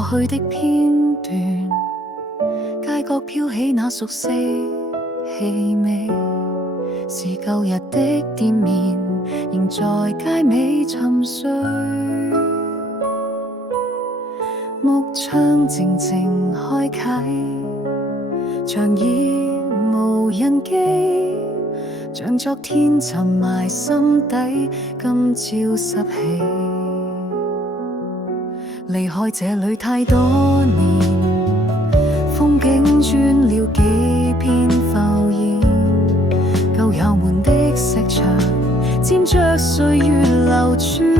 過去的片段，街角飄起那熟悉氣味，是舊日的店面仍在街尾沉睡。木窗靜靜開啟，長椅無人機，像昨天沉埋心底，今朝拾起。離開這裏太多年，風景轉了幾片浮現，舊友們的石牆沾着歲月流轉，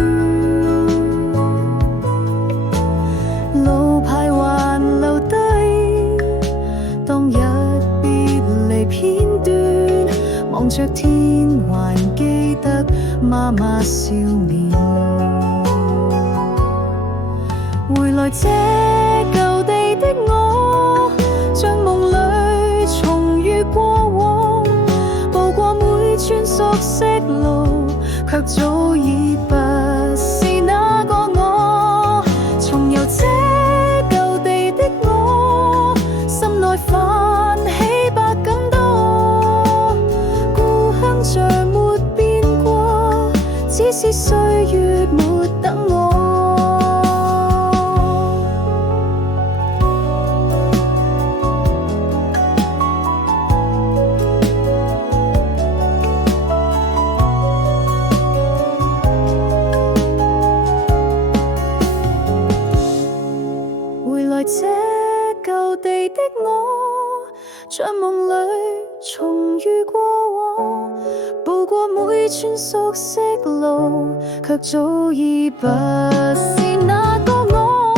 路牌還留低當日別離片段，望着天還記得媽媽笑臉。回來這舊地的我，像夢裏重遇過往，步過每寸熟悉路，卻早已不是那個我。重遊這舊地的我，心內泛起百感多，故鄉像沒變過，只是歲月沒等我。這舊地的我，像夢裏重遇過往，步過每寸熟悉路，卻早已不是那個我。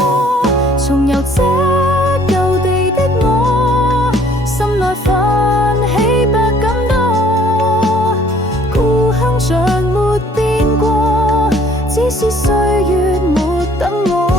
重遊這舊地的我，心內泛起百感多，故鄉像沒變過，只是歲月沒等我。